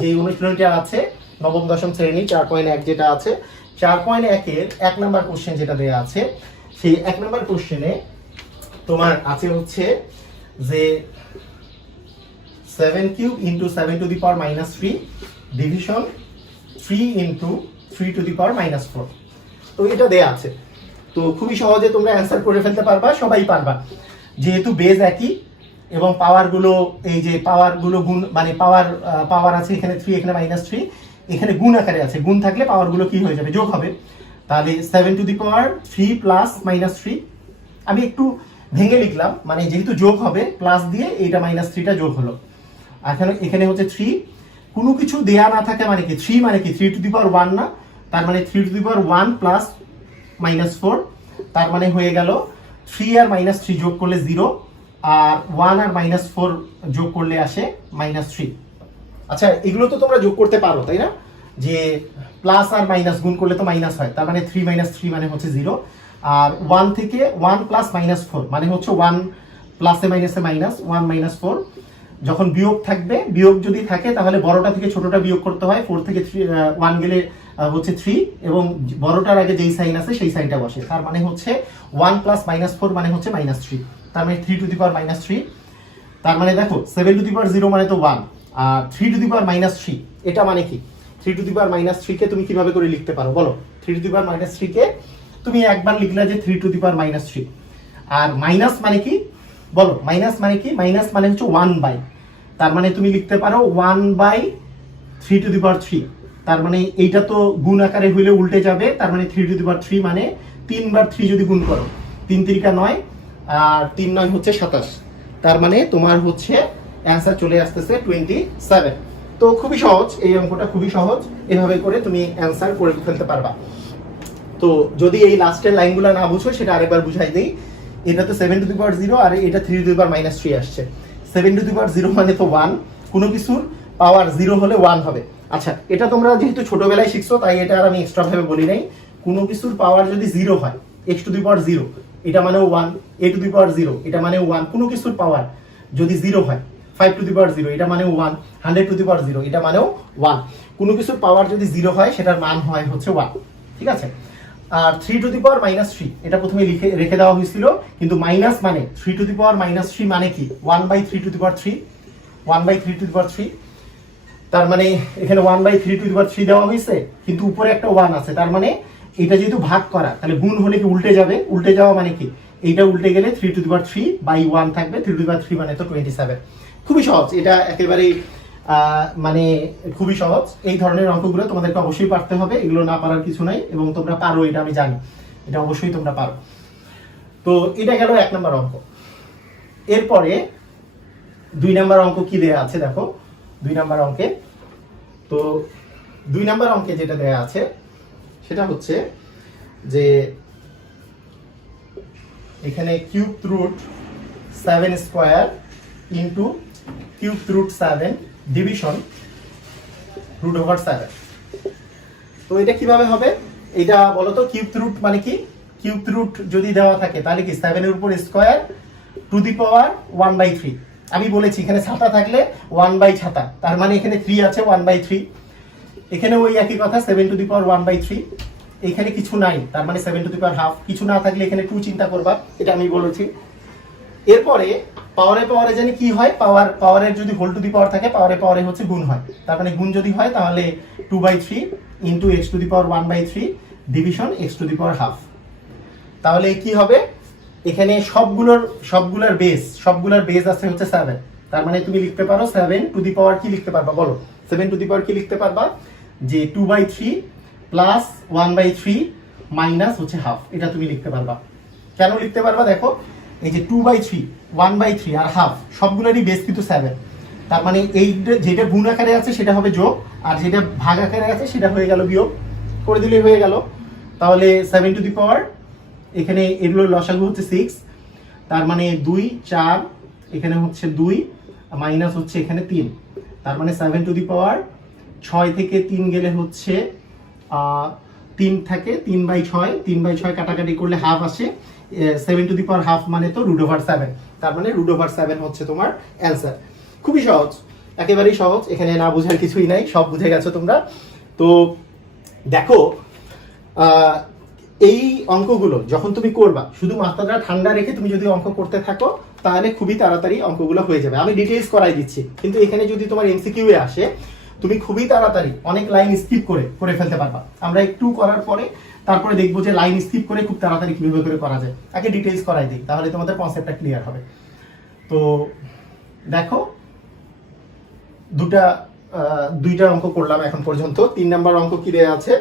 যে অনুশীলনটা আছে নবম দশম শ্রেণী 4.1 যেটা আছে 4.1-এর 1 নাম্বার কোশ্চেন যেটা দেওয়া আছে সেই 1 নাম্বার কোশ্চেনে তোমার আছে হচ্ছে যে 7 cube into 7 two the power minus 3 division 3 into 3 to the power minus 4। তো এটা দেয়া আছে, তো খুবই সহজে তোমরা অ্যান্সার করে ফেলতে পারবা, সবাই পারবা যেহেতু বেজ একই এবং পাওয়ারগুলো এই যে পাওয়ারগুলো গুণ মানে পাওয়ার আছে এখানে 3 এখানে মাইনাস 3 এখানে গুণ আকারে আছে, গুণ থাকলে পাওয়ারগুলো কি হয়ে যাবে যোগ হবে। তাহলে 7 two the power 3 plus minus 3 আমি একটু ভেঙে লিখলাম, মানে যেহেতু যোগ হবে প্লাস দিয়ে এইটা মাইনাস 3টা যোগ হলো। এখানে হচ্ছে 3 কোনো কিছু দেয়া না থাকে মানে কি 3 মানে কি 3 টু দি পাওয়ার 1 না, তার মানে 3 to the power 1 plus minus 4 তার মানে হয়ে গেল 3 আর মাইনাস 3 যোগ করলে 0 আর 1 আর মাইনাস 4 যোগ করলে আসে মাইনাস 3। আচ্ছা এগুলো তো তোমরা যোগ করতে পারো তাই না, যে প্লাস আর মাইনাস গুণ করলে তো মাইনাস হয়, তার মানে 3 মাইনাস 3 মানে হচ্ছে 0 আর 1 থেকে 1 প্লাস মাইনাস 4 মানে হচ্ছে 1 প্লাসে মাইনাসে মাইনাস 1 মাইনাস 4। যখন বিয়োগ থাকবে, বিয়োগ যদি থাকে তাহলে বড়টা থেকে ছোটটা বিয়োগ করতে হয়, 4 থেকে 1 গেলে হচ্ছে 3 এবং বড়টার আগে যেই সাইন আছে সেই সাইনটা বসে, তার মানে হচ্ছে 1 প্লাস মাইনাস 4 মানে হচ্ছে মাইনাস 3, তার মানে 3 টু দি পাওয়ার মাইনাস 3। তার মানে দেখো 7 টু দি পাওয়ার 0 মানে তো 1 আর 3 টু দি পাওয়ার মাইনাস 3 এটা মানে কি 3 টু দি পাওয়ার মাইনাস 3 কে তুমি কিভাবে করে লিখতে পারো বলো। 3 টু দি পাওয়ার মাইনাস 3 কে তুমি একবার লিখলে যে 3 টু দি পাওয়ার মাইনাস 3, আর মাইনাস মানে কি বলো, মাইনাস মানে কি, মাইনাস মানে হচ্ছে 1 বাই, তার মানে তুমি লিখতে পারো 1 বাই 3 টু দি পাওয়ার 3, তার মানে এইটা তো গুণ আকারে হইলে উল্টে যাবে, তার মানে 3 টু দি পাওয়ার 3 মানে 3 বার 3 যদি গুণ করো 3 3 9 আর 3 9 হচ্ছে 27, তার মানে তোমার হচ্ছে অ্যান্সার চলে আসতেছে 27। তো খুবই সহজ, এই অঙ্কটা খুবই সহজ, এভাবে করে তুমি অ্যান্সার করে ফেলতে পারবা। তো যদি এই লাস্টের লাইনগুলো না বুঝো সেটা আরেকবার বুঝাই দেই। এটা তো 7 টু দি পাওয়ার 0 আর এটা 3 টু দি পাওয়ার মাইনাস 3 আসছে। 7 টু দি পাওয়ার 0 মানে তো 1, কোনো কিছুর পাওয়ার 0 হলে 1 হবে। আচ্ছা এটা তোমরা যেহেতু ছোটবেলায় শিখছো তাই এটা আর আমি এক্সট্রা ভাবে বলি নাই। কোনো কিছুর পাওয়ার যদি 0 হয়, x টু দি পাওয়ার 0 এটা মানেও 1, a টু দি পাওয়ার 0 এটা মানেও 1, কোনো কিছুর পাওয়ার যদি 0 হয় 5 টু দি পাওয়ার 0 এটা মানেও 1, 100 টু দি পাওয়ার 0 এটা মানেও 1, কোনো কিছুর পাওয়ার যদি 0 হয় সেটার মান হয় হচ্ছে 1, ঠিক আছে। আর 3 টু দি পাওয়ার মাইনাস 3 এটা প্রথমে রেখে দেওয়া হয়েছিল, কিন্তু মাইনাস মানে 3 টু দি পাওয়ার মাইনাস 3 মানে কি 1 by 3 to the power 3, 1 by 3 to the power 3, তার মানে এখানে 1 বাই 3 টু দি পাওয়ার 3 দেওয়া হয়েছে কিন্তু উপরে একটা 1 আছে, তার মানে এটা যেহেতু ভাগ করা তাহলে গুণ হলে কি উল্টে যাবে, উল্টে যাওয়া মানে কি এইটা উল্টে গেলে 3 টু দি পাওয়ার 3 বাই 1 থাকবে, 3 টু দি পাওয়ার 3 মানে তো 27। খুবই সহজ, এটা একেবারেই মানে খুবই সহজ। এই ধরনের অঙ্কগুলো তোমাদেরকে অবশ্যই পারতে হবে, এগুলো না পারার কিছু নাই এবং তোমরা পারো এটা আমি জানি, এটা অবশ্যই তোমরা পারো। তো এটা গেল 1 নম্বর অঙ্ক। এরপরে 2 নম্বর অঙ্ক কি দেয়া আছে দেখো, 2 নম্বর অঙ্কে, তো 2 নম্বর অঙ্কে যেটা দেয়া আছে সেটা হচ্ছে যে এখানে cube root 7 square into cube root 7 division root over 7। তো এটা কিভাবে হবে এটা বলো তো, কিউব রুট মানে কি, কিউব রুট যদি দেওয়া থাকে তাহলে কি 7 এর উপর square to the power 1 by 3। আমি বলেছি এখানে ছাতা থাকলে 1 বাই ছাতা, তার মানে এখানে 3 আছে 1 বাই 3, এখানে ওই একই কথা 7 টু দি পাওয়ার 1 বাই 3, এখানে কিছু নাই তার মানে 7 টু দি পাওয়ার হাফ, কিছু না থাকলে এখানে 2 চিন্তা করবা, এটা আমি বলেছি। এরপরে পাওয়ারে জানি কি হয়, পাওয়ারের যদি হোল টু দি পাওয়ার থাকে পাওয়ারে হচ্ছে গুণ হয়, তার মানে গুণ যদি হয় তাহলে 2 by 3 into x to the power 1 by 3 division x to the power half. তাহলে কি হবে এখানে সবগুলোর বেস আছে হচ্ছে 7, তার মানে তুমি লিখতে পারো 7 টু দি পাওয়ার কি লিখতে পারবা বলো, 7 টু দি পাওয়ার কি লিখতে পারবা যে 2 বাই 3 প্লাস 1 বাই 3 মাইনাস হচ্ছে হাফ, এটা তুমি লিখতে পারবা। কেন লিখতে পারবা দেখো, এই যে 2 বাই 3 1 বাই 3 আর হাফ সবগুলোরই বেস কিন্তু 7, তার মানে এই যেটা গুণ আকারে আছে সেটা হবে যোগ আর যেটা ভাগ আকারে আছে সেটা হয়ে গেল বিয়োগ, করে দিলেই হয়ে গেল। তাহলে 7 টু দি পাওয়ার এখানে এগুলোর লসাগু হচ্ছে 6, তার মানে 2 4 এখানে হচ্ছে 2 মাইনাস হচ্ছে এখানে 3, তার মানে 7 টু দি পাওয়ার 6 থেকে 3 গেলে হচ্ছে 3 থাকে 3 বাই 6 কাটাকাটি করলে হাফ আসে, 7 টু দি পাওয়ার হাফ মানে তো রুট ওভার 7, তার মানে রুট ওভার 7 হচ্ছে তোমার অ্যান্সার। খুবই সহজ, একেবারেই সহজ, এখানে না বোঝার কিছুই নাই, সব বুঝে গেছো তোমরা। তো দেখো এই অঙ্কগুলো যখন তুমি করবা, শুধু মাথাটা ঠান্ডা রেখে তুমি যদি অঙ্ক করতে থাকো তাহলে খুবই তাড়াতাড়ি অঙ্কগুলো হয়ে যাবে। আমি ডিটেইলস করাই দিচ্ছি, কিন্তু এখানে যদি তোমার এমসিকিউ এ আসে তুমি খুবই তাড়াতাড়ি অনেক লাইন স্কিপ করে ফেলতে পারবা। আমরা একটু করার পরে তারপরে দেখবো যে লাইন স্কিপ করে খুব তাড়াতাড়ি কিভাবে করে করা যায়। আগে ডিটেইলস করাই দিই, তাহলে তোমাদের কনসেপ্টটা ক্লিয়ার হবে। তো দেখো দুইটা অঙ্ক করলাম এখন পর্যন্ত। 3 নাম্বার অঙ্ক কি দেয়া আছে?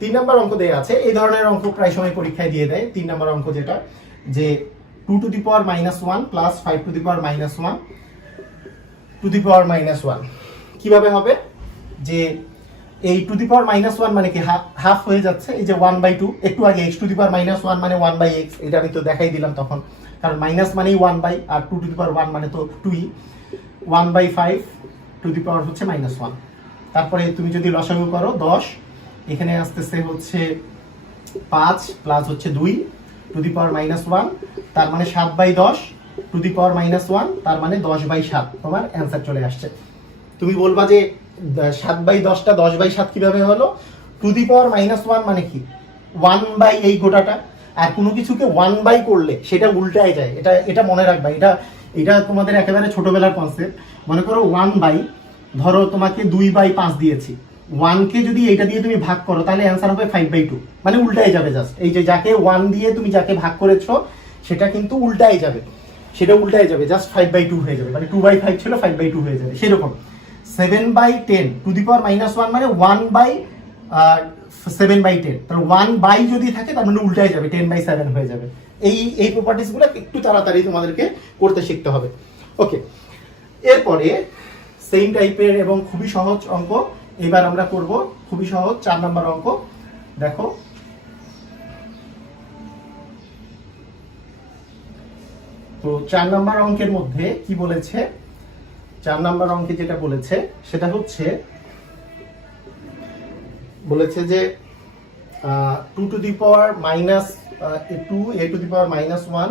3 নাম্বার অঙ্ক দেয়া আছে, এই ধরনের অঙ্ক প্রায় সময় পরীক্ষায় দিয়ে দেয়। 3 নাম্বার অঙ্ক যেটা, যে 2 to the power -1 plus 5 to the power -1 to the power -1 কিভাবে হবে? যে এই টু দি পাওয়ার -1 মানে কি হাফ হয়ে যাচ্ছে, এই যে 1/2, একটু আগে x টু দি পাওয়ার -1 মানে 1/x, এটা আমি তো দেখাই দিলাম তখন, কারণ মাইনাস মানেই 1 আর 2 টু দি পাওয়ার 1 মানে তো 2ই। 1/5 টু দি পাওয়ার হচ্ছে -1। তারপরে তুমি যদি লসাগু করো 10, এখানে আসতেছে হচ্ছে 5 প্লাস হচ্ছে 2 টু দি পাওয়ার -1, তার মানে 7/10 টু দি পাওয়ার -1, তার মানে 10/7 তোমার অ্যান্সার চলে আসছে। তুমি বলবা যে 7/10টা 10/7 কিভাবে হলো? টু দি পাওয়ার -1 মানে কি 1 এই গোটাটা, আর কোনো কিছুকে 1 করলে সেটা উল্টায় যায়। এটা মনে রাখবা, এটা তোমাদের একেবারে ছোটবেলার কনসেপ্ট। মনে করো 1 ধরো তোমাকে 2/5 দিয়েছি, 1কে যদি এটা দিয়ে তুমি ভাগ করো তাহলে অ্যান্সার হবে 5/2, মানে উল্টায় যাবে। জাস্ট এই যে যাকে 1 দিয়ে তুমি যাকে ভাগ করেছো সেটা কিন্তু উল্টায় যাবে, জাস্ট 5/2 হয়ে যাবে, মানে 2/5 ছিল 5/2 হয়ে যাবে। সেরকম 7/10 টু দি পাওয়ার -1 মানে 1/7/10, তাহলে 1 যদি থাকে তার মানে উল্টায় যাবে, 10/7 হয়ে যাবে। এই প্রপার্টিস গুলো একটু তাড়াতাড়ি তোমাদেরকে করতে শিখতে হবে। ওকে, এরপরে সেম টাইপের এবং খুবই সহজ অঙ্ক এবার আমরা করব, খুবই সহজ 4 নাম্বার অঙ্ক। দেখো তো 4 নাম্বার অঙ্কের মধ্যে কি বলেছে? 4 নাম্বার অঙ্কে যেটা বলেছে সেটা হচ্ছে যে 2 to the power -2 a to the power -1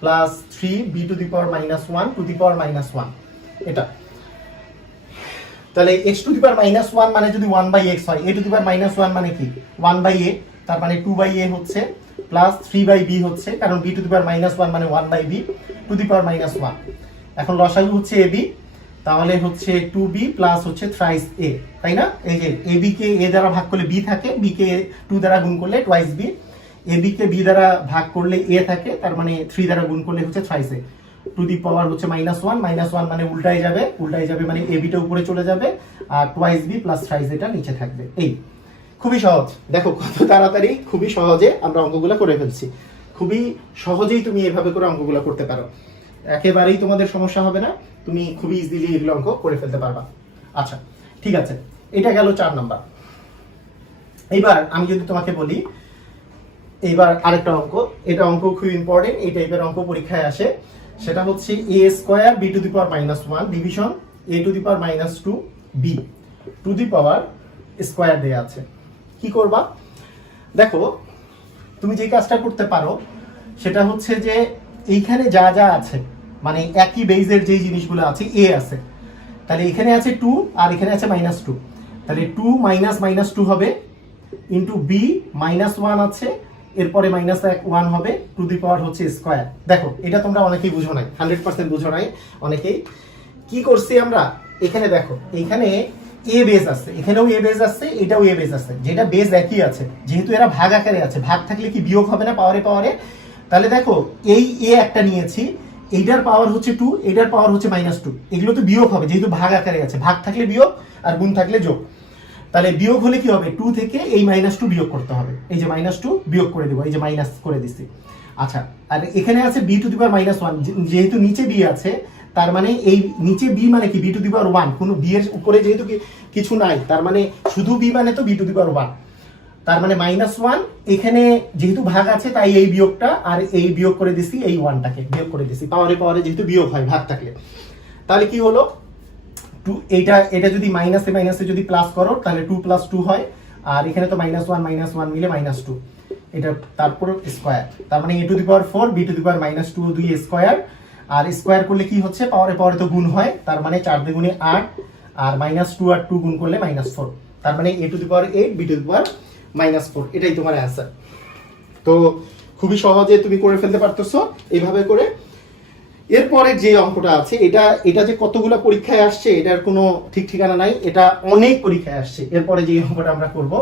plus 3 b to the power -1 to the power -1, এটা। তাহলে x টু দি পাওয়ার -1 মানে যদি 1/x হয়, a টু দি পাওয়ার -1 মানে কি 1/a, তার মানে 2/a হচ্ছে, প্লাস 3/b হচ্ছে, কারণ b টু দি পাওয়ার -1 মানে 1/b টু দি পাওয়ার -1। এখন লসাগু হচ্ছে ab, তাহলে হচ্ছে 2b প্লাস হচ্ছে থ্রাইস a, তাই না? এই যে ab কে a দ্বারা ভাগ করলে b থাকে, b কে 2 দ্বারা গুণ করলে টুয়াইস b, ab কে b দ্বারা ভাগ করলে a থাকে, তার মানে 3 দ্বারা গুণ করলে হচ্ছে thrice a। To the power হচ্ছে -1 মানে উল্টায় যাবে মানে ab টা উপরে চলে যাবে, আর টুয়াইস b প্লাস থ্রাইস এটা নিচে থাকবে। এই খুবই সহজ, দেখো কত তাড়াতাড়ি খুবই সহজে আমরা অঙ্কগুলো করে ফেলছি। খুবই সহজেই তুমি এভাবে করে অঙ্কগুলো করতে পারো, একেবারেই তোমাদের সমস্যা হবে না, তুমি খুবই ইজিলি এগুলো অঙ্ক করে ফেলতে পারবা। আচ্ছা ঠিক আছে, এটা গেল 4 নাম্বার। এইবার আমি যদি তোমাকে বলি, এইবার আরেকটা অঙ্ক, এটা অঙ্ক খুব ইম্পর্টেন্ট, এই টাইপের অঙ্ক পরীক্ষায় আসে। সেটা হচ্ছে a² b to the power -1 division a to the power -2 b to the power square দেয়া আছে। কি করবা? দেখো তুমি যে কাজটা করতে পারো সেটা হচ্ছে যে এইখানে যা যা আছে, মানে একই বেজের যে জিনিসগুলো আছে, a আছে, তাহলে এখানে আছে 2 আর এখানে আছে -2, তাহলে 2 -2 হবে ইন্টু b -1 আছে, এরপরে -1 হবে টু দি পাওয়ার হচ্ছে স্কয়ার। দেখো এটা তোমরা অনেকেই বুঝো নাই, 100% বুঝো নাই অনেকেই। কি করছি আমরা এখানে? দেখো এখানে a বেজ আছে, এখানেও a বেজ আছে, এটাও a বেজ আছে, যেটা বেজ একই আছে, যেহেতু এরা ভাগ আকারে আছে, ভাগ থাকলে কি বিয়োগ হবে না পাওয়ারে? তাহলে দেখো এই a একটা নিয়েছি, এইটার পাওয়ার হচ্ছে 2, এইটার পাওয়ার হচ্ছে -2, এগুলো তো বিয়োগ হবে যেহেতু ভাগ আকারে আছে, ভাগ থাকলে বিয়োগ আর গুণ থাকলে যোগ। তাহলে বিয়োগ হলে কি হবে? 2 থেকে এই -2 বিয়োগ করতে হবে, এই যে -2 বিয়োগ করে দেবো, এই যে মাইনাস করে দিচ্ছি। আচ্ছা, আর এখানে আছে b টু দি পাওয়ার -1, যেহেতু নিচে b আছে, তার মানে এই নিচে b মানে কি b টু দি পাওয়ার 1, কোনো b এর উপরে যেহেতু কিছু নাই, তার মানে শুধু b মানে তো b টু দি পাওয়ার 1, তার মানে -1, এখানে যেহেতু ভাগ আছে তাই এই বিয়োগটা, আর এই বিয়োগ করে দিছি, এই 1টাকে বিয়োগ করে দিছি, পাওয়ারে যেহেতু বিয়োগ হয় ভাগ থাকলে। তাহলে কি হলো? 2, এটা যদি মাইনাসে মাইনাসে যদি প্লাস করো তাহলে 2 + 2 হয়, আর এখানে তো -1 মিলে -2, এটা তারপর স্কয়ার, তার মানে a to the power 4 b to the power -2 2 square, আর স্কোয়ার করলে কি হচ্ছে, পাওয়ারে পাওয়ারে তো গুণ হয়, তার মানে 4 দ্বিগুণে 8, আর -2 আর 2 গুণ করলে -4, তার মানে a to the power 8 b to the power -4, এটাই তোমার অ্যান্সার। তো খুবই সহজে তুমি করে ফেলতে পারতেছো এইভাবে করে। এরপরে যে অঙ্কটা আছে, এটা যে কতগুলো পরীক্ষায় আসছে এটার কোনো ঠিক ঠিকানা নাই, এটা অনেক পরীক্ষায় আসছে। এরপরে যে অঙ্কটা আমরা করব,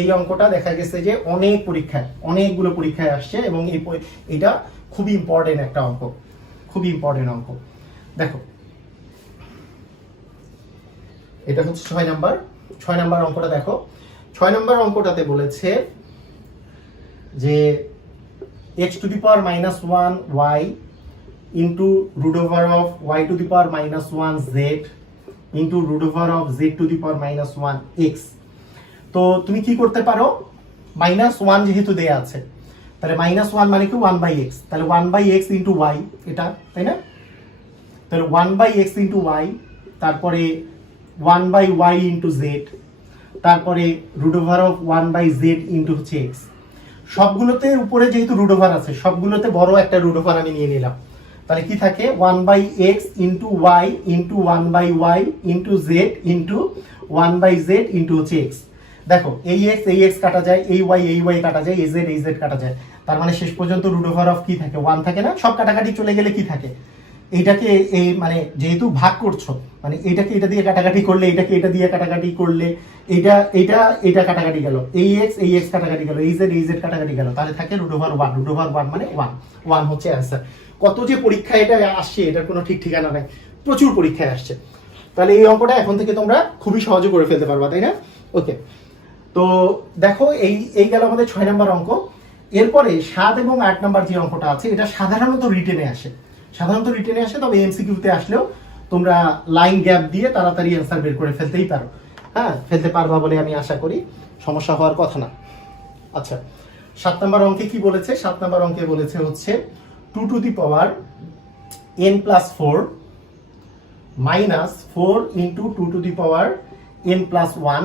এই অঙ্কটা দেখা গেছে যে অনেক পরীক্ষায়, অনেকগুলো পরীক্ষায় আসছে, এবং এটা খুবই ইম্পর্টেন্ট একটা অঙ্ক, খুবই ইম্পর্টেন্ট অঙ্ক। দেখো এটা হচ্ছে 6 নাম্বার অঙ্কটা। দেখো 6 নাম্বার অঙ্কটাতে বলেছে যে x to the power -1 y into root over of y to the power -1 z into root over of z to the power -1 x। তো তুমি কি করতে পারো, -1 যেহেতু দেয়া আছে, তাহলে -1 মানে কি 1/x, তাহলে 1/x into y, এটা তাই না, তাহলে 1/x into y, তারপরে 1/y into z, তারপরে root over of 1/z into হচ্ছে x। সবগুলোতে উপরে যেহেতু রুট ওভার আছে, সবগুলোতে বড় একটা রুট ওভার আমি নিয়ে নিলাম, তাহলে কি থাকে 1/x into y into 1/y into z into 1/z into হচ্ছে x। দেখো এই x কাটা যায়, এই y কাটা যায়, এই z কাটা যায়, তার মানে শেষ পর্যন্ত রুট ওভার অফ কি থাকে 1 থাকে না, সব কাটাকাটি চলে গেলে কি থাকে, এইটাকে এই মানে যেহেতু ভাগ করছো, মানে এইটাকে এটা দিয়ে কাটাকাটি করলে, এটাকে এটা দিয়ে কাটাকাটি করলে, এটা কাটাকাটি গেল, এই x কাটাকাটি গেল, এই z কাটাকাটি গেল, তাহলে থাকে √1, √1 মানে 1 হচ্ছে অ্যান্সার। কত যে পরীক্ষা এটা আসছে এটার কোনো ঠিক ঠিকানা নাই, প্রচুর পরীক্ষায় আসছে। তাহলে এই অঙ্কটা এখন থেকে তোমরা খুবই সহজে করে ফেলতে পারবা, তাই না? ওকে, তো দেখো এই গেল আমাদের 6 নাম্বার অঙ্ক। এরপরে 7 এবং 8 নাম্বার যে অঙ্কটা আছে, এটা সাধারণত রিটেনে আসে, তবে এমসিকিউতে আসলেও তোমরা লাইন গ্যাপ দিয়ে তাড়াতাড়ি অ্যান্সার বের করে ফেলতেই পারো। হ্যাঁ, ফেলতে পারবা বলে আমি আশা করি, সমস্যা হওয়ার কথা না। আচ্ছা, 7 নাম্বার অঙ্কে কি বলেছে? 7 নাম্বার অঙ্কে বলেছে হচ্ছে 2 to the power n plus 4 minus 4 into 2 to the power n plus 1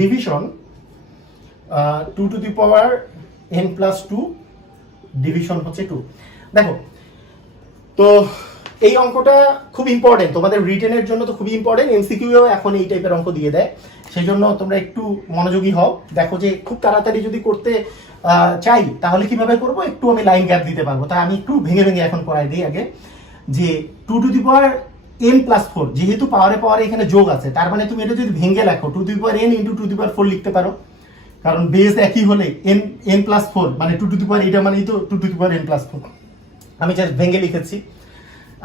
division 2 to the power n plus 2 division হচ্ছে 2। দেখো, তো এই অঙ্কটা খুব ইম্পর্টেন্ট তোমাদের রিটেনের জন্য, তো খুবই ইম্পর্টেন্ট, এমসিকিউও এখন এই টাইপের অঙ্ক দিয়ে দেয়, সেই জন্য তোমরা একটু মনোযোগী হও। দেখো যে খুব তাড়াতাড়ি যদি করতে চাই তাহলে কিভাবে করব, একটু আমি লাইন গ্যাপ দিতে পারবো, তাই আমি একটু ভেঙে এখন করাই দিই আগে। যে 2 to the power n plus 4, যেহেতু পাওয়ারে এখানে যোগ আছে, তার মানে তুমি এটা যদি ভেঙে লেখো 2 to the power n into 2 to the power 4 লিখতে পারো, কারণ বেস একই হলে n প্লাস 4 মানে 2 টু দি পাওয়ার, এটা মানেই তো 2 to the power n plus 4, আমি জাস্ট ভেঙে লিখেছি।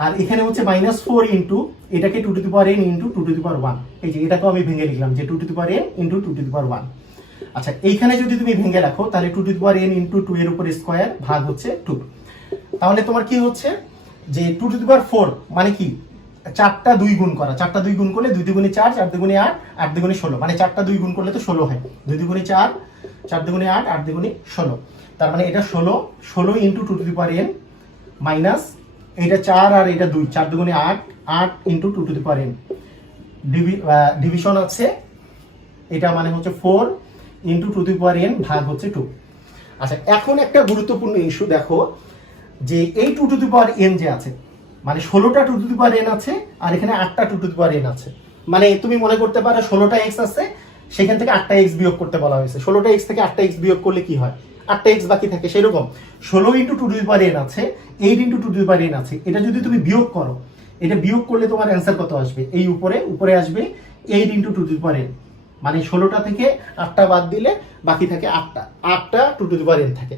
আর এখানে হচ্ছে -4 ইন্টু এটাকে 2 to the power n into 2 to the power 1, এই যে এটাকেও আমি ভেঙে লিখলাম যে 2 to the power n into 2 to the power 1। আচ্ছা, এইখানে যদি তুমি ভেঙে রাখো তাহলে 2 to the power n into 2 এর উপর স্কয়ার ভাগ হচ্ছে 2, তাহলে তোমার কি হচ্ছে যে 2 টু দি পাওয়ার 4 মানে কি 4টা 2 গুণ করা, 4টা 2 গুণ করলে 2 দুগুণে 4, 4 দুগুণে 8, 8 দুগুণে 16, মানে 4টা 2 গুণ করলে তো 16 হয়, 2 দুগুণে 4, 4 দুগুণে 8, 8 দুগুণে 16, তার মানে এটা 16 into 2 to the power n minus এটা 4 আর এটা 2, 4 দুগুণে 8, 8 into 2 to the power n division আছে, এটা মানে হচ্ছে 4 into 2 to the power n ভাগ হচ্ছে 2। আচ্ছা, এখন একটা গুরুত্বপূর্ণ ইস্যু দেখো, যে এই 2 টু দি পাওয়ার n যে আছে, মানে 16টা 2 টু দি পাওয়ার n আছে, আর এখানে 8টা 2 টু দি পাওয়ার n আছে, মানে তুমি মনে করতে পারো 16টা x আছে, সেখান থেকে 8টা x বিয়োগ করতে বলা হয়েছে, 16টা x থেকে 8টা x বিয়োগ করলে কি হয়, 8টা x বাকি থাকে, সেরকম 16 into 2 to the power n আছে, 8 into 2 to the power n আছে, এটা যদি তুমি বিয়োগ করো, এটা বিয়োগ করলে তোমার অ্যান্সার কত আসবে, এই উপরে আসবে 8 into 2 to the power n, মানে 16টা থেকে 8টা বাদ দিলে বাকি থাকে 8টা 2 টু দি পাওয়ার n থাকে।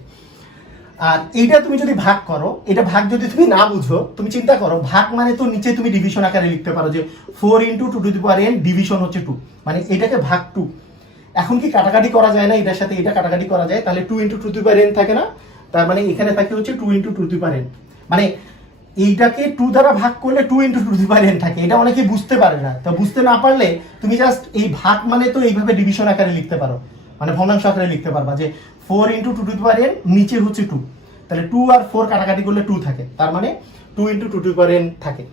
আর এইটা তুমি যদি ভাগ করো, এটা ভাগ যদি তুমি না বুঝো, তুমি চিন্তা করো ভাগ মানে তো নিচে তুমি ডিভিশন আকারে লিখতে পারো যে 4 into 2 to the power n division হচ্ছে 2, মানে এটাকে ভাগ 2। এখন কি কাটাকাটি করা যায় না, এটার সাথে এটা কাটাকাটি করা যায়, তাহলে 2 into 2 to the power n থাকে না, তার মানে এখানে থাকে হচ্ছে 2 into 2 to the power n, মানে এইটাকে 2 দ্বারা ভাগ করলে 2 into 2 to the power n থাকে, এটা অনেকে বুঝতে পারে না। তো বুঝতে না পারলে তুমি জাস্ট এই ভাগ মানে তো এইভাবে ডিভিশন আকারে লিখতে পারো, মানে ভগ্নাংশ আকারে লিখতে পারবা যে 4 into 2 to the power n নিচে হচ্ছে 2, তাহলে 2 আর 4 কাটাকাটি করলে 2 থাকে, তার মানে 2 into 2 to the power n থাকে।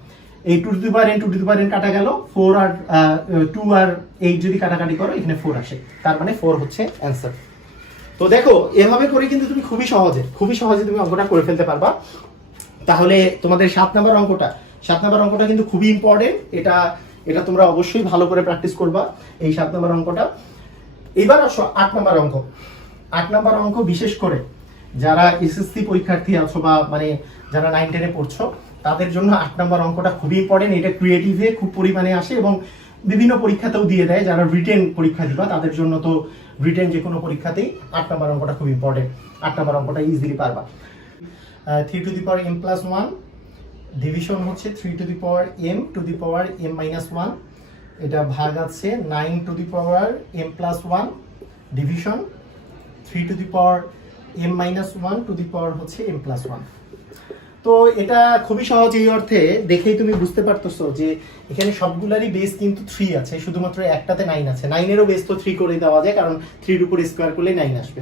এই 2 to the power n 2 to the power n কাটা গেল, 4 আর 2 আর 8 যদি কাটাকাটি করো এখানে 4 আসে, তার মানে 4 হচ্ছে অ্যান্সার। তো দেখো এভাবে করে কিন্তু তুমি খুবই সহজে তুমি অঙ্কটা করে ফেলতে পারবা। তাহলে তোমাদের 7 নম্বর অঙ্কটা কিন্তু খুবই ইম্পর্টেন্ট। এটা এটা তোমরা অবশ্যই ভালো করে প্র্যাকটিস করবা এই 7 নম্বর অঙ্কটা। এবার আসো 8 নম্বর অঙ্ক। 8 নম্বর অঙ্ক বিশেষ করে যারা এসএসসি পরীক্ষার্থী আছো বা মানে যারা 9 10-এ পড়ছো তাদের জন্য 8 নম্বর অঙ্কটা খুবই ইম্পর্টেন্ট। এটা ক্রিয়েটিভে খুব পরিমাণে আসে এবং বিভিন্ন পরীক্ষাতেও দিয়ে দেয়। যারা রিটেন পরীক্ষা দিবা তাদের জন্য তো রিটেন যে কোনো পরীক্ষাতেই 8 নম্বর অঙ্কটা খুব ইম্পর্টেন্ট। 8 নম্বর অঙ্কটা ইজিলি পারবা। 3 to the power m plus 1 division হচ্ছে 3 to the power m to the power m minus 1, এটা ভাগ আছে 9 to the power m plus 1 division 3 to the power m minus 1 to the power হচ্ছে m plus 1। তো এটা খুবই সহজ এই অর্থে দেখেই তুমি বুঝতে পারতেছো যে এখানে সবগুলারই বেস কিন্তু 3 আছে, শুধুমাত্র একটাতে 9 আছে। 9 এরও বেস তো 3 করে দেওয়া যায়, কারণ 3 এর উপর স্কয়ার করলে 9 আসবে।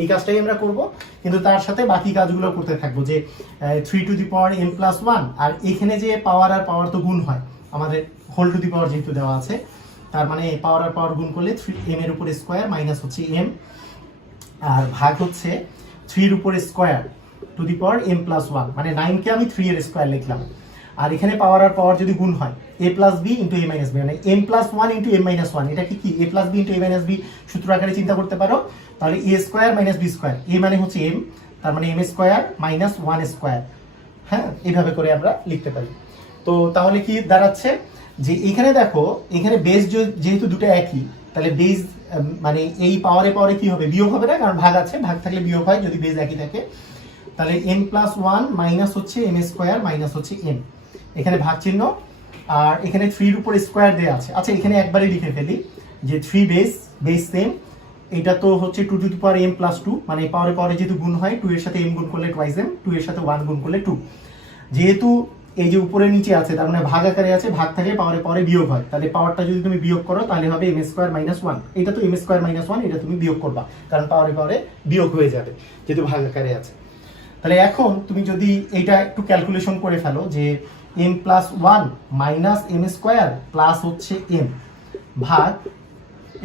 এই কাজটাই আমরা করব, কিন্তু তার সাথে বাকি কাজগুলো করতে থাকবো। যে 3 to the power m plus 1, আর এখানে যে পাওয়ার আর পাওয়ার তো গুণ হয়, আমাদের হোল টু দি পাওয়ার যেহেতু দেওয়া আছে, তার মানে পাওয়ার আর পাওয়ার গুণ করলে 3m এর উপর স্কয়ার মাইনাস হচ্ছে m, আর ভাগ হচ্ছে 3 এর উপর square to the power m plus 1, মানে 9 কে আমি 3 এর স্কয়ার লিখলাম। আর এখানে পাওয়ার আর পাওয়ার যদি গুণ হয় a plus b into a minus b, মানে m plus 1 into m minus 1, এটা কি a plus b into a minus b সূত্র আকারে চিন্তা করতে পারো। তাহলে a square minus b square, a মানে হচ্ছে m, তার মানে m স্কয়ার মাইনাস 1 স্কয়ার। হ্যাঁ, এইভাবে করে আমরা লিখতে পারি। তো তাহলে কি দাঁড়াচ্ছে যে এখানে দেখো, এখানে বেস যেহেতু দুটো একই, তাহলে বেস মানে এই পাওয়ারে পাওয়ারে কি হবে, বিয়োগ হবে না, কারণ ভাগ আছে, ভাগ থাকলে বিয়োগ হয় যদি বেস একই থাকে। তাহলে m প্লাস 1 মাইনাস হচ্ছে m স্কয়ার মাইনাস হচ্ছে m, এখানে ভাগ চিহ্ন, আর এখানে 3 এর উপর স্কয়ার দেওয়া আছে। আচ্ছা, এখানে একবারই লিখে ফেলি যে 3 বেস সেম, এটা তো হচ্ছে 2 to the power m plus 2, মানে পাওয়ারে পাওয়ারে যেহেতু গুণ হয়, 2 এর সাথে m গুণ করলে টুয়াইস m, 2 এর সাথে 1 গুণ করলে 2। যেহেতু এই যে উপরে নিচে আছে, তার মানে ভাগ আকারে আছে, ভাগ থাকলে পাওয়ারে পাওয়ারে বিয়োগ হয়, তাহলে পাওয়ারটা যদি তুমি বিয়োগ করো তাহলে হবে m স্কয়ার মাইনাস 1, এটা তো m স্কয়ার মাইনাস 1, এটা তুমি বিয়োগ করবা, কারণ পাওয়ারে পাওয়ারে বিয়োগ হয়ে যাবে যেহেতু ভাগ আকারে আছে। তাহলে এখন তুমি যদি এইটা একটু ক্যালকুলেশন করে ফেলো যে m plus 1 minus m square plus হচ্ছে m ভাগ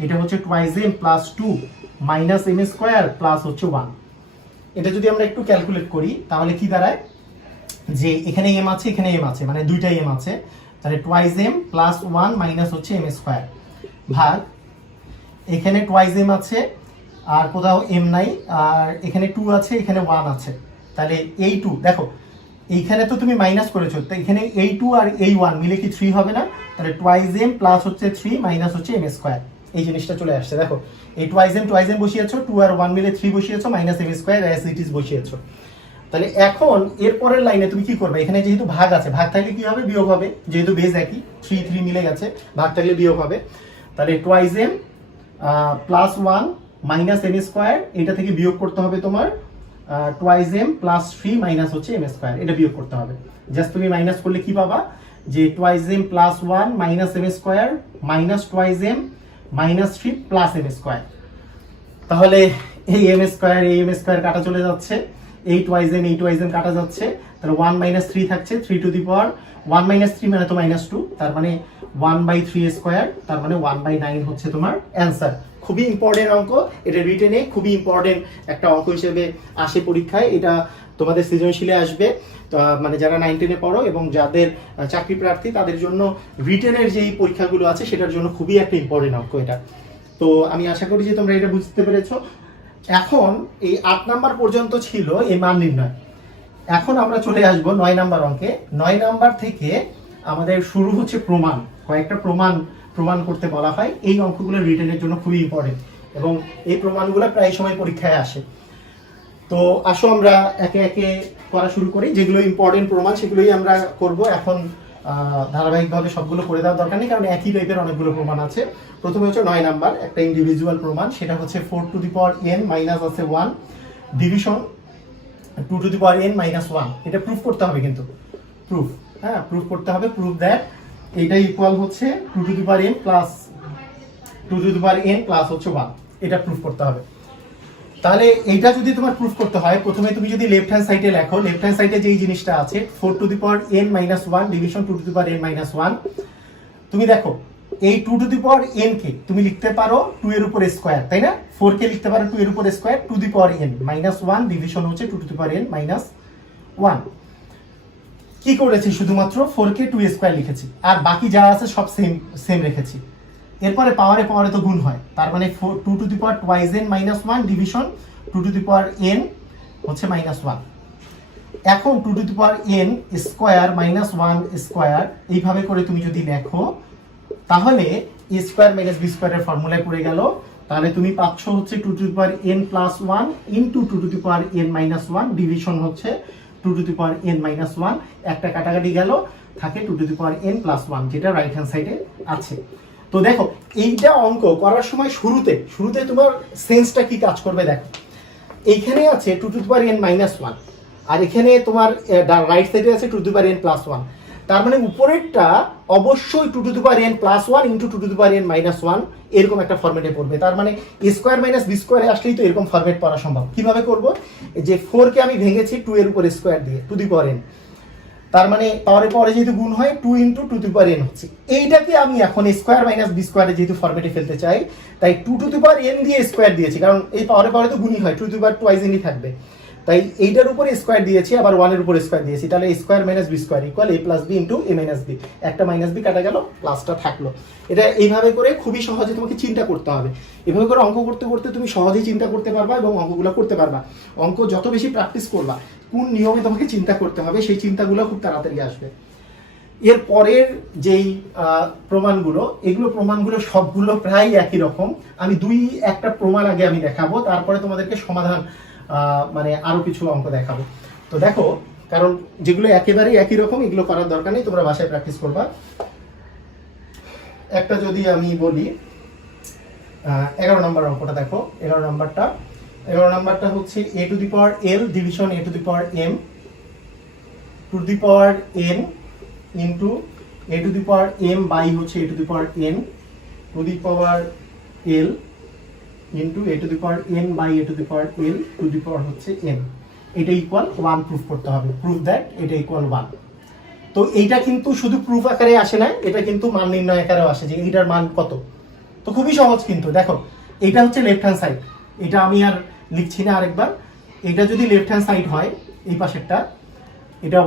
এটা হচ্ছে twice m plus 2 minus m square plus হচ্ছে 1, এটা যদি আমরা একটু ক্যালকুলেট করি তাহলে কি দাঁড়ায় যে এখানে m আছে, এখানে m আছে, মানে দুইটাই m আছে, তাহলে টুয়াইস m প্লাস 1 মাইনাস হচ্ছে m স্কয়ার ভাগ এখানে টুয়াইস m আছে আর কোথাও m নাই, আর এখানে 2 আছে, এখানে 1 আছে, তাহলে এই 2 দেখো এইখানে তো তুমি মাইনাস করেছো, তো এখানে এই 2 আর এই 1 মিলে কি 3 হবে না, তাহলে টুয়াইস m প্লাস হচ্ছে 3 মাইনাস হচ্ছে m স্কয়ার, এই জিনিসটা চলে আসছে। দেখো এই টুয়াইস m বসিয়েছো, 2 আর 1 মিলে 3 বসিয়েছো, minus m square as it is বসিয়েছো। তাহলে এখন এর পরের লাইনে তুমি কি করবে, এখানে যেহেতু ভাগ আছে, ভাগ থাকলে কি হবে, বিয়োগ হবে, যেহেতু বেস একই 3 3 মিলে গেছে, ভাগ থাকলে বিয়োগ হবে। তাহলে twice m plus 1 minus m square, এটা থেকে বিয়োগ করতে হবে তোমার টুয়াইস m প্লাস 3 মাইনাস হচ্ছে m স্কয়ার, এটা বিয়োগ করতে হবে। জাস্ট তুমি মাইনাস করলে কি পাবা যে twice m plus 1 minus m square minus twice m minus 3 plus m square. তাহলে এই m স্কয়ার কাটা চলে যাচ্ছে, এই টুয়াইস m কাটা যাচ্ছে, তাহলে 1 মাইনাস 3 থাকছে, 3 টু দি পাওয়ার 1 মাইনাস 3 মানে তো মাইনাস 2, তার মানে 1/3 স্কয়ার, তার মানে 1/9 হচ্ছে তোমার অ্যান্সার। খুবই ইম্পর্টেন্ট অঙ্ক, এটা রিটেনে খুবই ইম্পর্টেন্ট একটা অঙ্ক হিসেবে আসে পরীক্ষায়, এটা তোমাদের সৃজনশীলে আসবে। তো মানে যারা 9 10-এ পড়ো এবং যাদের চাকরি প্রার্থী তাদের জন্য রিটেনের যেই পরীক্ষাগুলো আছে সেটার জন্য খুবই একটা ইম্পর্টেন্ট অঙ্ক এটা। তো আমি আশা করি যে তোমরা এটা বুঝতে পেরেছো। এখন এই 8 নাম্বার পর্যন্ত ছিল এই মান নির্ণয়। এখন আমরা চলে আসব 9 নাম্বার অঙ্কে। 9 নাম্বার থেকে আমাদের শুরু হচ্ছে প্রমাণ, কয়েকটা প্রমাণ করতে বলা হয়। এই অঙ্কগুলো রিটেনের জন্য খুবই ইম্পর্টেন্ট এবং এই প্রমাণগুলো প্রায় সময় পরীক্ষায় আসে। তো আসো আমরা একে একে করা শুরু করি, যেগুলো ইম্পর্টেন্ট প্রমাণ সেগুলোই আমরা করব এখন। ধারাবাহিকভাবে সবগুলো করে দেওয়ার দরকার নেই, কারণ একই টাইপের অনেকগুলো প্রমাণ আছে। প্রথমে হচ্ছে 9 নাম্বার, একটা ইন্ডিভিজুয়াল প্রমাণ, সেটা হচ্ছে 4 two the power n minus আছে 1 division 2 to the power n minus 1। এটা প্রুফ করতে হবে, কিন্তু প্রুফ করতে হবে। প্রুফ দ্যাট এটা ইকুয়াল হচ্ছে 2 to the power n plus 2 to the power n plus হচ্ছে 1, এটা প্রুফ করতে হবে। তাহলে এইটা যদি তোমার প্রুফ করতে হয়, প্রথমে তুমি যদি লেফট হ্যান্ড সাইডে লেখো, লেফট হ্যান্ড সাইডে যেই জিনিসটা আছে 4 two the power n minus 1 division 2 to the power n minus 1, তুমি দেখো এই 2 টু দি পাওয়ার n কে তুমি লিখতে পারো 2 এর উপর স্কয়ার, তাই না? 4 কে লিখতে পারো 2 এর উপর square, to the power n minus 1 division হচ্ছে 2 to the power n minus 1। কি করেছি, শুধুমাত্র 4কে 2 স্কোয়ার লিখেছি, আর বাকি যা আছে সব সেম সেম রেখেছি। এরপরে পাওয়ারে পাওয়ারে তো গুণ হয়, তার মানে 2 to the power twice n minus 1 division 2 to the power n হচ্ছে -1। এখন 2 to the power n square minus 1 square এইভাবে করে তুমি যদি লেখো, তাহলে a স্কোয়ার মাইনাস b স্কোয়ারের ফর্মুলায় পড়ে গেল। তাহলে তুমি পাচ্ছ হচ্ছে 2 to the power n plus 1 into 2 to the power n minus 1 division হচ্ছে 2 to the power n minus 1, একটা কাটাকাটি গেল, থাকে 2 to the power n plus 1, যেটা রাইট হ্যান্ড সাইডে আছে। তো দেখো এইটা অঙ্ক করার সময় শুরুতে তোমার সেন্সটা কি কাজ করবে দেখো, এইখানে আছে 2 to the power n minus 1, আর এখানে তোমার রাইট সাইডে আছে 2 to the power n plus 1। তার মানে উপরেরটা অবশ্যই 2 to the power n plus 1 into 2 to the power n minus 1 এরকম একটা ফরম্যাটে পড়বে। তার মানে a স্কোয়ার মাইনাস b স্কোয়ারে আসলেই তো এরকম ফরম্যাট পড়া সম্ভব। কিভাবে করব, যে 4 কে আমি ভেঙেছি 2 এর উপর স্কোয়ার দিয়ে 2 দি পাওয়ার n, তার মানে পাওয়ারে যেহেতু গুণ হয় 2 into 2 to the power n হচ্ছে। এইটাকে আমি এখন স্কোয়ার মাইনাস b স্কোয়ারে যেহেতু ফরম্যাটে ফেলতে চাই, তাই 2 টু দি পাওয়ার n দিয়ে স্কোয়ার দিয়েছি, কারণ এই পাওয়ারে তো গুণই হয়, 2 টু দি পাওয়ার টুয়াইস nই থাকবে, তাই এইটার উপরে স্কোয়ার দিয়েছি, আবার 1 এর উপর স্কোয়ার দিয়েছি, তাহলে square minus B square equal a plus B into a minus B. একটা মাইনাস বি কাটা গেল, প্লাসটা থাকলো। এটা এইভাবে করে খুবই সহজে তোমাকে চিন্তা করতে হবে। এভাবে করে অঙ্ক করতে করতে তুমি সহজেই চিন্তা করতে পারবা এবং অঙ্কগুলো করতে পারবা। অঙ্ক যত বেশি প্র্যাকটিস করবা, কোন নিয়মে তোমাকে চিন্তা করতে হবে সেই চিন্তাগুলো খুব তাড়াতাড়ি আসবে। এর পরের যেই প্রমাণগুলো, এগুলো প্রমাণগুলো সবগুলো প্রায় একই রকম। আমি একটা প্রমাণ আগে আমি দেখাবো, তারপরে তোমাদেরকে সমাধান মানে আরো কিছু অঙ্ক দেখাবো। তো দেখো, কারণ যেগুলো একেবারেই একই রকম, এগুলো করার দরকার নেই, তোমরা বাসায় প্র্যাকটিস করবা। একটা যদি আমি বলি 11 নম্বর অঙ্কটা দেখো, 11 নম্বরটা হচ্ছে a to the power l division a to the power m to the power n into a to the power m by হচ্ছে a to the power n to the power l into a to the power n by a to the power l to the power হচ্ছে m। এটা equal 1 proof করতে হবে। Proof that এটা equal 1। তো এইটা কিন্তু শুধু প্রুফ আকারে আসে না, এটা কিন্তু মান নির্ণয় আকারেও আসে, যে এইটার মান কত। তো খুবই সহজ কিন্তু দেখো, এইটা হচ্ছে লেফট হ্যান্ড সাইড, এটা আমি আর লিখছি না আরেকবার। এটা যদি লেফট হ্যান্ড সাইড হয়, এই পাশেরটা, এটা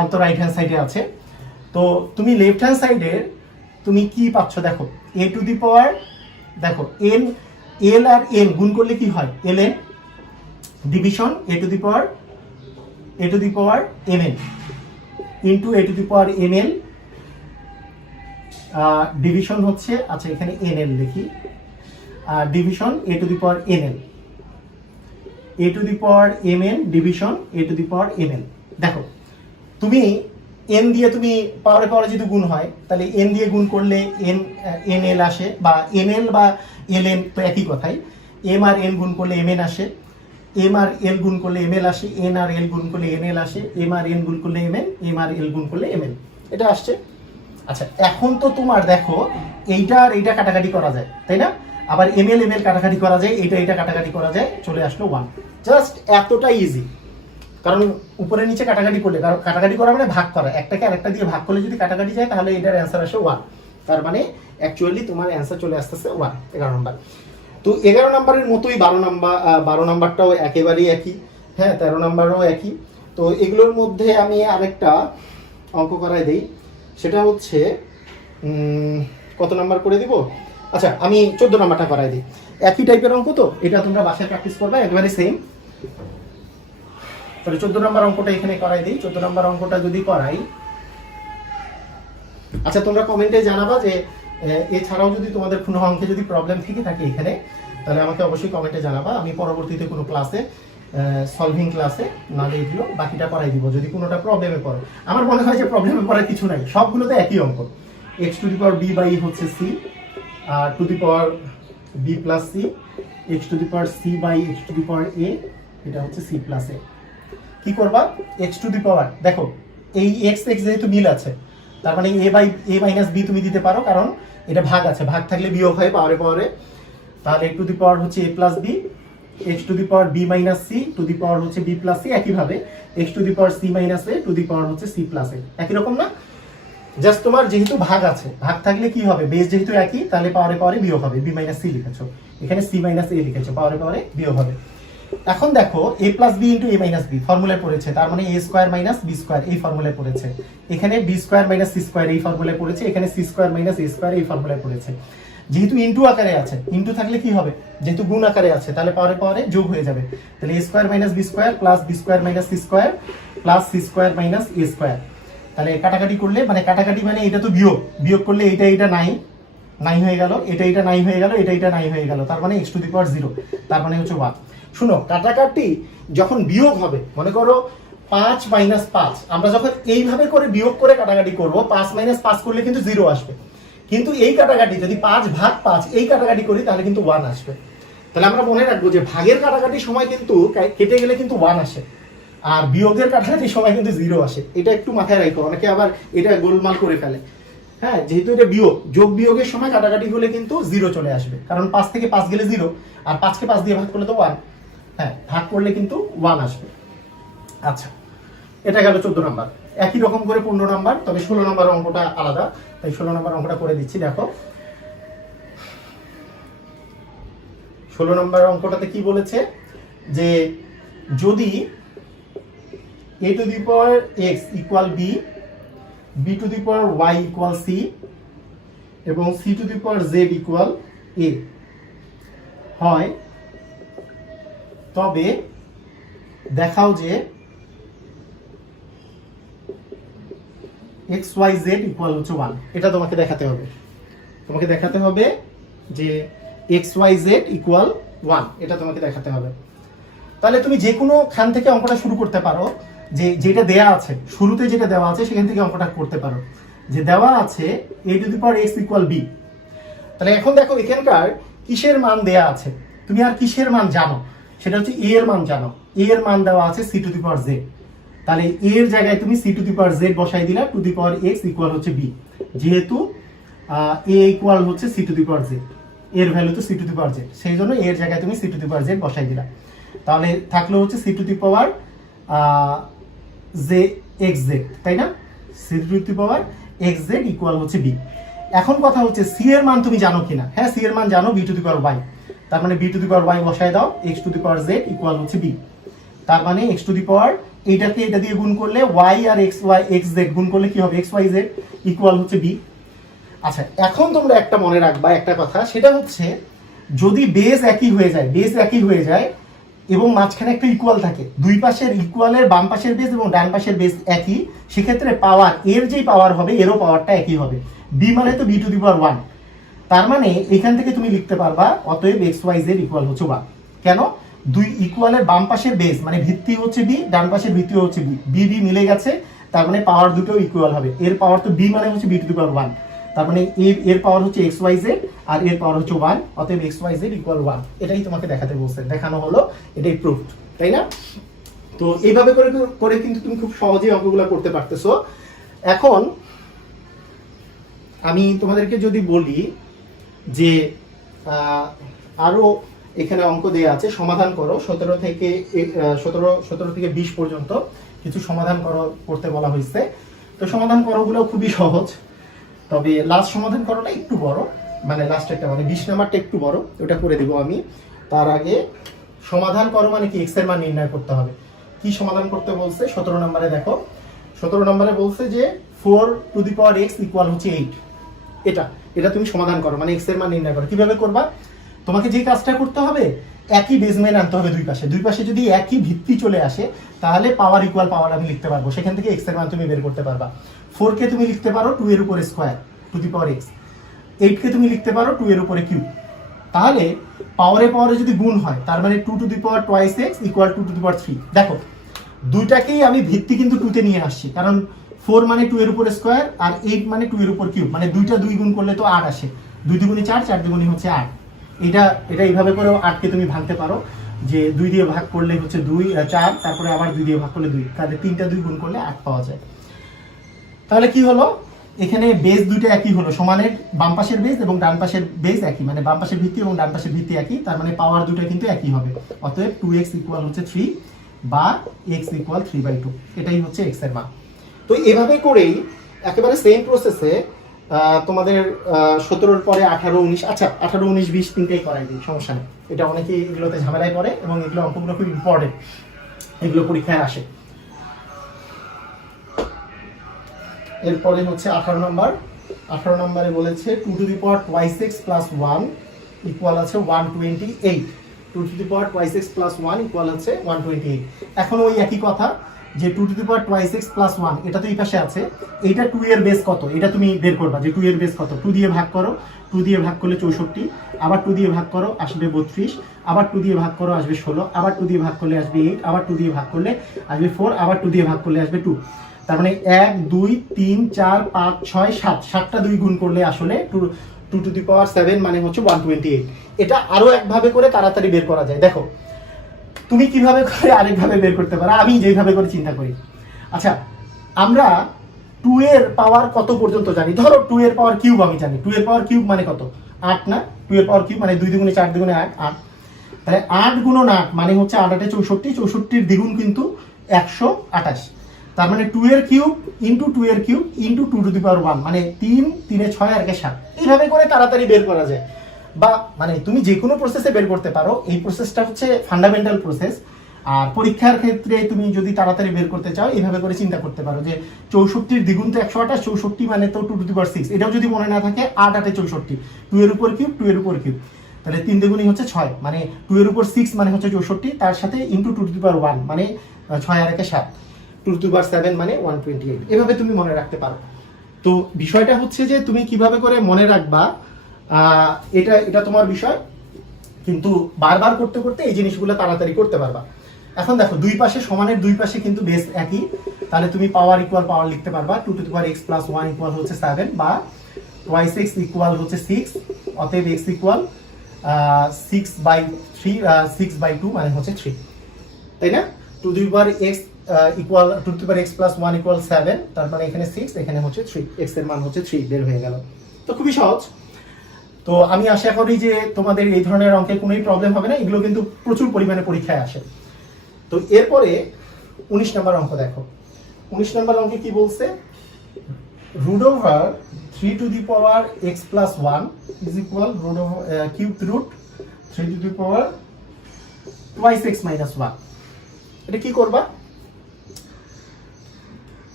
1 তো রাইট হ্যান্ড সাইডে আছে। তো তুমি লেফট হ্যান্ড সাইডের তুমি কি পাচ্ছ দেখো, a টু দি পাওয়ার, দেখো n, l আর n গুণ করলে কি হয়, ln division a to the power mn into a to the power mn division হচ্ছে, আচ্ছা এখানে nl লিখি, division a to the power nl, a to the power mn division a to the power mn। দেখো তুমি n দিয়ে তুমি পাওয়ারে যেহেতু গুণ হয়, তাহলে n দিয়ে গুণ করলে nl আসে, বা nl বা ln তো একই কথাই। m আর n গুণ করলে mn আসে, m আর l গুণ করলে ml আসে, n আর l গুণ করলে nl আসে, m আর n গুণ করলে mn, m আর l গুণ করলে mn, এটা আসছে। আচ্ছা এখন তো তোমার দেখো এইটা আর এইটা কাটাকাটি করা যায়, তাই না? আবার ml কাটাকাটি করা যায়, এইটা কাটাকাটি করা যায়, চলে আসলো 1। জাস্ট এতটা ইজি। কারণ উপরে নিচে কাটাকাটি করলে, কারণ কাটাকাটি করা মানে ভাগ করা, একটাকে আরেকটা দিয়ে ভাগ করলে যদি কাটাকাটি যায়, তাহলে এটার অ্যান্সার আসে 1। তার মানে অ্যাকচুয়ালি তোমার অ্যান্সার চলে আসতেছে 1, 11 নম্বর। তো 11 নম্বরের মতোই 12 নম্বরটাও একেবারেই একই, হ্যাঁ 13 নম্বরও একই। তো এগুলোর মধ্যে আমি আরেকটা অঙ্ক করাই দেই, সেটা হচ্ছে কত নাম্বার করে দিব, আচ্ছা আমি 14 নাম্বারটা করাই দিই। একই টাইপের অঙ্ক, তো এটা তোমরা বাসায় প্র্যাকটিস করবে, একেবারে সেম। তাহলে 14 নম্বর অঙ্কটা এখানে করাই দিই। 14 নম্বর অঙ্কটা যদি করাই, আচ্ছা তোমরা কমেন্টে জানাবা যে এছাড়াও যদি তোমাদের কোনো অঙ্কে যদি প্রবলেম থেকে থাকে এখানে, তাহলে আমাকে অবশ্যই কমেন্টে জানাবা। আমি পরবর্তীতে কোনো ক্লাসে, সলভিং ক্লাসে নাহলে এগুলো বাকিটা করাই দিব, যদি কোনোটা প্রবলেমে পড়ে। আমার মনে হয় যে প্রবলেমে পড়ার কিছু নাই, সবগুলোতে একই অঙ্ক। x to the power b by হচ্ছে c, আর to the power b plus c, x to the power c by x to the power a, এটা হচ্ছে c প্লাস a। কি করবা, x টু দি পাওয়ার, দেখো এই x যেহেতু মিল আছে, তার মানে a by a minus b তুমি দিতে পারো, কারণ এটা ভাগ আছে, ভাগ থাকলে বিয়োগ হয় পাওয়ারে। তাহলে x টু দি পাওয়ার হচ্ছে a plus b, x to the power b minus c to the power হচ্ছে b প্লাস c। একইভাবে x to the power c minus a to the power হচ্ছে c প্লাস a, একই রকম না? Just তোমার যেহেতু ভাগ আছে, ভাগ থাকলে কি হবে, বেস যেহেতু একই, তাহলে পাওয়ারে বিয়োগ হবে। b মাইনাস c লিখেছো, এখানে c মাইনাস a লিখেছো, পাওয়ারে বিয়োগ হবে। এখন দেখো a plus B into A minus B ফর্মুলায় পড়েছে, তার মানে A square minus B square এই ফর্মুলায় পড়েছে। এখানে B square minus C square এই ফর্মুলায় পড়েছে, এখানে C square minus A square এই ফর্মুলায় পড়েছে। যেহেতু ইন্টু আকারে আছে, ইন্টু থাকলে কি হবে, যেহেতু গুণ আকারে আছে তাহলে পাওয়ারে পাওয়ারে যোগ হয়ে যাবে। তাহলে A square minus B square plus B square minus C square plus C square minus A square. তাহলে কাটাকাটি করলে, মানে কাটাকাটি মানে এটা তো বিয়োগ, বিয়োগ করলে এটা নাই নাই হয়ে গেল, এটা নাই হয়ে গেল, এটা নাই হয়ে গেল, তার মানে এক্স টু দি পাওয়ার 0, তার মানে হচ্ছে 1। শুনো, কাটাকাটি যখন বিয়োগ হবে, মনে করো 5 মাইনাস 5, আমরা যখন এইভাবে করে বিয়োগ করে কাটাকাটি করব, 5 মাইনাস 5 করলে কিন্তু 0 আসবে। কিন্তু এই কাটাকাটি যদি 5 ভাগ 5 এই কাটাকাটি করি তাহলে কিন্তু 1 আসবে। তাহলে আমরা মনে রাখবো যে ভাগের কাটাকাটির সময় কিন্তু কেটে গেলে কিন্তু 1 আসে, আর বিয়োগের কাটাকাটির সময় কিন্তু 0 আসে। এটা একটু মাথায় রাখো, অনেকে আবার এটা গোলমাল করে ফেলে। হ্যাঁ, যেহেতু এটা বিয়োগ, যোগ বিয়োগের সময় কাটাকাটি হলে কিন্তু 0 চলে আসবে, কারণ 5 থেকে 5 গেলে 0, আর 5 কে 5 দিয়ে ভাগ করলে তো 1। হ্যাঁ, ভাগ করলে কিন্তু 1 আসবে। আচ্ছা, এটা গেল 14 নাম্বার। একই রকম করে 15 নাম্বার, তবে 16 নাম্বার অঙ্কটা আলাদা, তাই 16 নাম্বার অঙ্কটা করে দিচ্ছি। দেখো 16 নাম্বার অঙ্কটাতে কি বলেছে, যে যদি a to the power x equal b, b to the power y equal c এবং c to the power z equal a হয়, তবে দেখাও যে এক্স ওয়াই জেড ইকুয়াল হচ্ছে 1। এটা তোমাকে দেখাতে হবে, তোমাকে দেখাতে হবে যে এক্স ওয়াই জেড ইকুয়াল 1, এটা তোমাকে দেখাতে হবে। তাহলে তুমি যে কোনো খান থেকে অঙ্কটা শুরু করতে পারো, যে যেটা দেয়া আছে শুরুতে, যেটা দেওয়া আছে সেখান থেকে অঙ্কটা করতে পারো। যে দেওয়া আছে a to the power x equal b, তাহলে এখন দেখো এখানকার কিসের মান দেয়া আছে, তুমি আর কিসের মান জানো, সেটা হচ্ছে a এর মান জানো। a এর মান দেওয়া আছে c to the power z, তাহলে a এর জায়গায় তুমি c to the power z বসাই দিলা, two the power x equal হচ্ছে b, যেহেতু a ইকুয়াল হচ্ছে c to the power z, এর ভ্যালু তো c to the power z, সেই জন্য a এর জায়গায় তুমি c to the power z বসাই দিলা। তাহলে থাকলো হচ্ছে c to the power z xz, তাই না, c to the power xz equal হচ্ছে b। এখন কথা হচ্ছে c এর মান তুমি জানো কিনা। হ্যাঁ, c এর মান জানো, b to the power y, তার মানে b to the power y বসায় দাও, x to the power z equal হচ্ছে b, তার মানে x টু দি পাওয়ার এইটাকে এটা দিয়ে গুণ করলে y আর xz গুণ করলে কি হবে, xyz ইকুয়াল হচ্ছে b। আচ্ছা, এখন তোমরা একটা মনে রাখবা একটা কথা, সেটা হচ্ছে যদি বেস একই হয়ে যায়, বেস একই হয়ে যায় এবং মাঝখানে একটা ইকুয়াল থাকে, দুই পাশের ইকুয়ালের বাম পাশের বেস এবং ডান পাশের বেস একই, সেক্ষেত্রে পাওয়ার, এর যেই পাওয়ার হবে এরও পাওয়ারটা একই হবে। b মানে তো b টু দি পাওয়ার 1, তার মানে এখান থেকে তুমি লিখতে পারবা অতএব xyz ইকুয়াল হচ্ছে 1। কেন, দুই ইকুয়ালের বাম পাশের বেস মানে ভিত্তি হচ্ছে b, ডান পাশের ভিত্তি হচ্ছে b, b মিলে গেছে, তার মানে পাওয়ার দুটো ইকুয়াল হবে। এর পাওয়ার তো b মানে হচ্ছে b টু দি পাওয়ার 1, তার মানে এর পাওয়ার হচ্ছে xyz আর এর পাওয়ার হচ্ছে 1, অতএব xyz ইকুয়াল 1। এটাই তোমাকে দেখাতে বলছে, দেখানো হলো, এটাই প্রুফ, তাই না? তো এইভাবে করে করে কিন্তু তুমি খুব সহজেই অঙ্কগুলো করতে পারতেছো। এখন আমি তোমাদেরকে যদি বলি যে আরো এখানে অঙ্ক দেয়া আছে, সমাধান করো 17 থেকে 20 পর্যন্ত কিছু সমাধান করতে বলা হয়েছে। তো সমাধান করোগুলো খুবই সহজ, তবে লাস্ট সমাধান করাটা একটু বড়, মানে লাস্ট একটা মানে 20 নাম্বারটা একটু বড়, ওটা করে দেবো আমি। তার আগে সমাধান করো মানে কি, এক্স এর মান নির্ণয় করতে হবে। কি সমাধান করতে বলছে 17 নম্বরে, দেখো 17 নম্বরে বলছে যে 4 two the power x equal হচ্ছে 8। এটা তুমি সমাধান করো, মানে এক্স এর মান নির্ণয় করো। কিভাবে করবা, তোমাকে যে কাজটা করতে হবে, একই বেসমেন্ট আনতে হবে দুই পাশে যদি একই ভিত্তি চলে আসে তাহলে পাওয়ার ইকুয়াল পাওয়ার আমি লিখতে পারবো, সেখান থেকে এক্স এর মান তুমি বের করতে পারবা। 4 কে তুমি লিখতে পারো 2 এর উপরে square to the power x, 8 কে তুমি লিখতে পারো 2 এর উপরে কিউব। তাহলে পাওয়ারে যদি গুণ হয় তার মানে 2 to the power twice x equal 2 to the power 3। দেখো দুইটাকেই আমি ভিত্তি কিন্তু 2 তে নিয়ে আসছি, কারণ 4 মানে 2 এর উপরে স্কয়ার আর 8 মানে 2 এর উপর কিউব, মানে দুইটা 2 গুণ করলে তো 8 আসে, 2 দুগুণে 4, 4 দুগুণে হচ্ছে 8। এটা এইভাবে করেও 8 কে তুমি ভাঙতে পারো, যে 2 দিয়ে ভাগ করলে হচ্ছে 2 4, তারপরে আবার 2 দিয়ে ভাগ করলে 2, তাহলে 3টা 2 গুণ করলে 8 পাওয়া যায়। তাহলে কি হলো, এখানে বেস দুইটা একই হলো, সমানের বাম পাশের বেস এবং ডান পাশের বেস একই, মানে বাম পাশের ভিত্তি এবং ডান পাশের ভিত্তি একই, তার মানে পাওয়ার দুটো কিন্তু একই হবে। অতএব 2x ইকুয়াল হচ্ছে 3 বা x ইকুয়াল 3/2, এটাই হচ্ছে x এর মান। তো এভাবে করেই একেবারে সেম প্রসেসে তোমাদের 17-র পরে 18, 19, আচ্ছা 18, 19, 20 তিনটেই করাই দিই, সমস্যা নেই। এটা অনেকেই এগুলোতে ঝামেলায় পড়ে এবং এগুলো অঙ্কগুলো খুব ইম্পর্টেন্ট, এগুলো পরীক্ষায় আসে। এরপরে হচ্ছে 18 নম্বর। 18 নম্বরে বলেছে 2 to the power twice x plus 1 equal আছে 128। 2 to the power twice x plus 1 equal আছে 128। এখন ওই একই কথা যে 2 to the power twice x plus 1 এটা তো এই পাশে আছে, এইটা 2 এর বেস কত এটা তুমি বের করবা যে 2 এর বেস কত। 2 দিয়ে ভাগ করো, 2 দিয়ে ভাগ করলে 64, আবার 2 দিয়ে ভাগ করো আসবে 32, আবার 2 দিয়ে ভাগ করো আসবে 16, আবার 2 দিয়ে ভাগ করলে আসবে 8, আবার 2 দিয়ে ভাগ করলে আসবে 4, আবার 2 দিয়ে ভাগ করলে আসবে 2। তার মানে 1 2 3 4 5 6 7, 7টা 2 গুণ করলে আসলে 2 টু দি পাওয়ার 7 মানে হচ্ছে 128। এটা আরো একভাবে করে তাড়াতাড়ি বের করা যায়। দেখো তুমি কিভাবে করে আরেকভাবে বের করতে পারো, আমি যেভাবে করে চিন্তা করি। আচ্ছা আমরা 2 এর পাওয়ার কত পর্যন্ত জানি, ধরো 2 এর পাওয়ার কিউব আমি জানি। 2 এর পাওয়ার কিউব মানে কত, 8 না? 2 এর পাওয়ার কিউব মানে 2 দুগুণে 4 দুগুণে 8, 8। তাহলে 8 গুণন 8 মানে হচ্ছে 8 8 64, 64-র দ্বিগুণ কিন্তু 128। তার মানে 2 এর কিউব ইন্টু 2 এর cube into 2 to the power 1 মানে 3 3 এ 6 আর 7। এইভাবে করে তাড়াতাড়ি বের করা যায়। বা মানে তুমি যে কোনো প্রসেসে বের করতে পারো, এই প্রসেসটা হচ্ছে ফান্ডামেন্টাল প্রসেস। আর পরীক্ষার ক্ষেত্রে তুমি যদি তাড়াতাড়ি বের করতে চাও এইভাবে করে চিন্তা করতে পারো যে 64-র দ্বিগুণ তো 128, 64 মানে তো 2 টু দি পাওয়ার 6, এটাও যদি মনে না থাকে 8 8 64, 2 এর উপর কিউব 2 এর উপর কিউব, তাহলে 3 দ্বিগুণই হচ্ছে 6 মানে 2 এর উপর 6 মানে হচ্ছে 64, তার সাথে ইন্টু 2 টু দি পাওয়ার 1 মানে 6 আর 7, 2 টু দি পাওয়ার 7 মানে 128। এভাবে তুমি মনে রাখতে পারো। তো বিষয়টা হচ্ছে যে তুমি কিভাবে করে মনে রাখবা, এটা তোমার বিষয়, কিন্তু বারবার করতে করতে এই জিনিসগুলো তাড়াতাড়ি করতে পারবা। এখন দেখো দুই পাশে সমানের, দুই পাশে কিন্তু বেস একই, তাহলে তুমি পাওয়ার ইকুয়াল পাওয়ার লিখতে পারবা। 2 to the power x plus 1 equal হচ্ছে 7 বা টুয়াইস x ইকুয়াল হচ্ছে 6, অতএব x ইকুয়াল 6/2 মানে হচ্ছে 3, তাই না? 2 to the power x equal 2 to the power x plus 1 equal 7, তার মানে এখানে 6, এখানে হচ্ছে 3, x এর মান হচ্ছে 3 বের হয়ে গেল। তো খুবই সহজ। তো আমি আশা করি যে তোমাদের এই ধরনের অঙ্কে কোনোই প্রবলেম হবে না, এগুলো কিন্তু প্রচুর পরিমাণে পরীক্ষায় আসে। তো এরপরে 19 নম্বর অঙ্ক দেখো। 19 নম্বর অঙ্কে কি বলছে, root over 3 to the power x plus 1 is equal root over cube root 3 to the power twice x minus 1। এটা কি করবা,